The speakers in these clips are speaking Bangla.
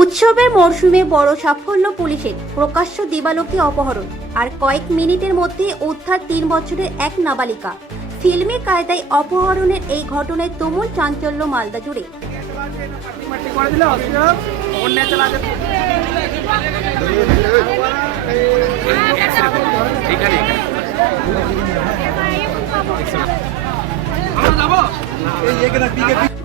উৎসবের মরশুমে বড় সাফল্য পুলিশের প্রকাশ্য দিবালোকে অপহরণ। আর কয়েক মিনিটের মধ্যে উদ্ধার তিন বছরের এক নাবালিকা। ফিল্মি কায়দায় অপহরণের এই ঘটনায় তুমুল চাঞ্চল্য মালদা জুড়ে।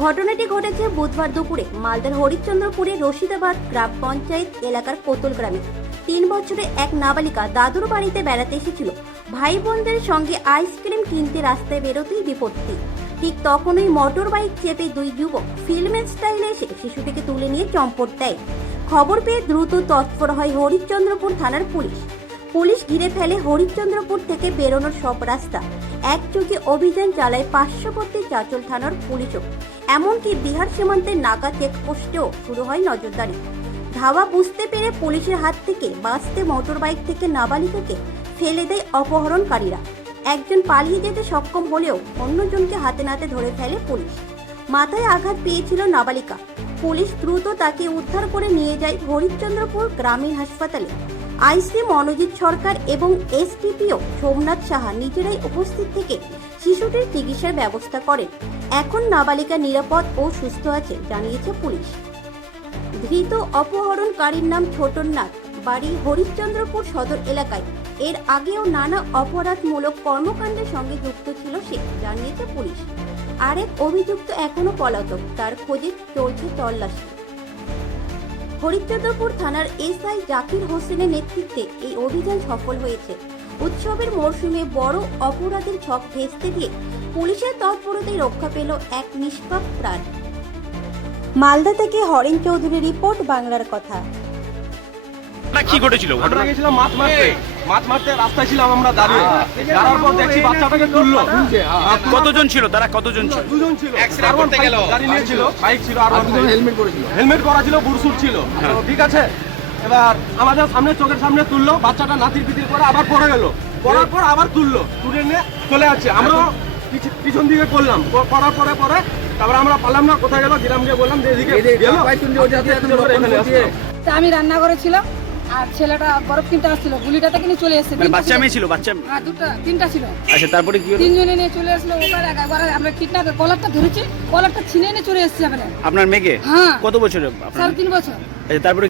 ঘটনাটি ঘটেছে বুধবার দুপুরে মালদার হরিশ্চন্দ্রপুরের রশিদাবাদ গ্রাম পঞ্চায়েত এলাকার কোতল গ্রামে। তিন বছরের এক নাবালিকা দাদুর বাড়িতে বেড়াতে এসেছিল। ভাই বোনদের সঙ্গে আইসক্রিম কিনতে রাস্তায় বেরোতেই বিপত্তি। ঠিক তখনই মোটর বাইক চেপে দুই যুবক ফিল্মের স্টাইলে এসে শিশুটিকে তুলে নিয়ে চম্পট দেয়। খবর পেয়ে দ্রুত তৎপর হয় হরিশ্চন্দ্রপুর থানার পুলিশ। পুলিশ ঘিরে ফেলে হরিশ্চন্দ্রপুর থেকে বেরোনোর সব রাস্তা। একযোগে অভিযান চালায় পার্শ্ববর্তী চাচল থানার পুলিশও। এমনকি বিহার সীমান্তের নাগা চেকপোস্টেও শুরু হয় নজরদারি। ধাওয়া বুঝতে পেরে পুলিশের হাত থেকে বাঁচতে মোটর বাইক থেকে নাবালিকাকে ফেলে দেয় অপহরণকারীরা। একজন পালিয়ে যেতে সক্ষম হলেও অন্যজনকে হাতে নাতে ধরে ফেলে পুলিশ। মাথায় আঘাত পেয়েছিল নাবালিকা। পুলিশ দ্রুত তাকে উদ্ধার করে নিয়ে যায় হরিশ্চন্দ্রপুর গ্রামীণ হাসপাতালে। আইসি মনোজিৎ সরকার এবং এসডিপিও সোমনাথ সাহা নিজেরাই উপস্থিত থেকে শিশুটির চিকিৎসার ব্যবস্থা করেন। এখন নাবালিকা নিরাপদ ও সুস্থ আছে, জানিয়েছে পুলিশ। ধৃত অপহরণকারীর নাম ছোটন নাথ। বাড়ি হরিশ্চন্দ্রপুর সদর এলাকায়। এর আগেও নানা অপরাধমূলক কর্মকাণ্ডের সঙ্গে যুক্ত ছিল সে, জানিয়েছে পুলিশ। আরেক অভিযুক্ত এখনও পলাতক, তার খোঁজে চলছে তল্লাশি। হরিশ্চন্দ্রপুর থানার এসআই জাকির হোসেনের নেতৃত্বে এই অভিযান সফল হয়েছে। উৎসবের মরশুমে বড় অপরাধের ছক ভেস্তে দিয়ে পুলিশের তৎপরতায় রক্ষা পেল এক নিষ্পাপ প্রাণ। মালদা থেকে হরেন চৌধুরী রিপোর্ট, বাংলার কথা। না কি ঘটেছিল? ঘটনা গেছিলাম মাছ মারতে। মাছ মারতে রাস্তায় ছিলাম আমরা দাঁড়িয়ে। দাঁড়ার পর দেখছি বাচ্চাটাকে তুললো। কতজন ছিল? তারা কতজন ছিল? দুজন ছিল। আর one বাইক গাড়ি নিয়েছিল বাইক ছিল আর হেলমেট করেছিল হেলমেট করা ছিল বুরসুট ছিল। ঠিক আছে এবার আমাদের সামনে চোখের সামনে তুললো বাচ্চাটা নাতির পিতির করে আবার পড়ে গেল। পড়ার পর আবার তুললো তুলে নিয়ে চলে যাচ্ছে। আমরা পিছ- পিছন দিকে করলাম। করার পরে পরে তারপরে আমরা পারলাম না কোথায় গেল গ্রাম গিয়ে বললাম যে এদিকে গেল। তা আমি রান্না করেছিলাম। আর ছেলেটা বরফ কিনতে আসছিল গুলিটাতে নিয়ে চলে এসেছে। মানে বাচ্চা মেয়ে ছিল বাচ্চা হ্যাঁ দুটো তিনটা ছিল। আচ্ছা তারপরে কি হলো? তিনজনে নিয়ে চলে আসলো ওখানে একবার আমরা কিডন্যাপের কলারটা ধরেছি কলারটা ছিনে নিয়ে চলে এসেছি আপনার মেয়েকে? হ্যাঁ। কত বছর আপনার সাড়ে তিন বছর। আচ্ছা তারপরে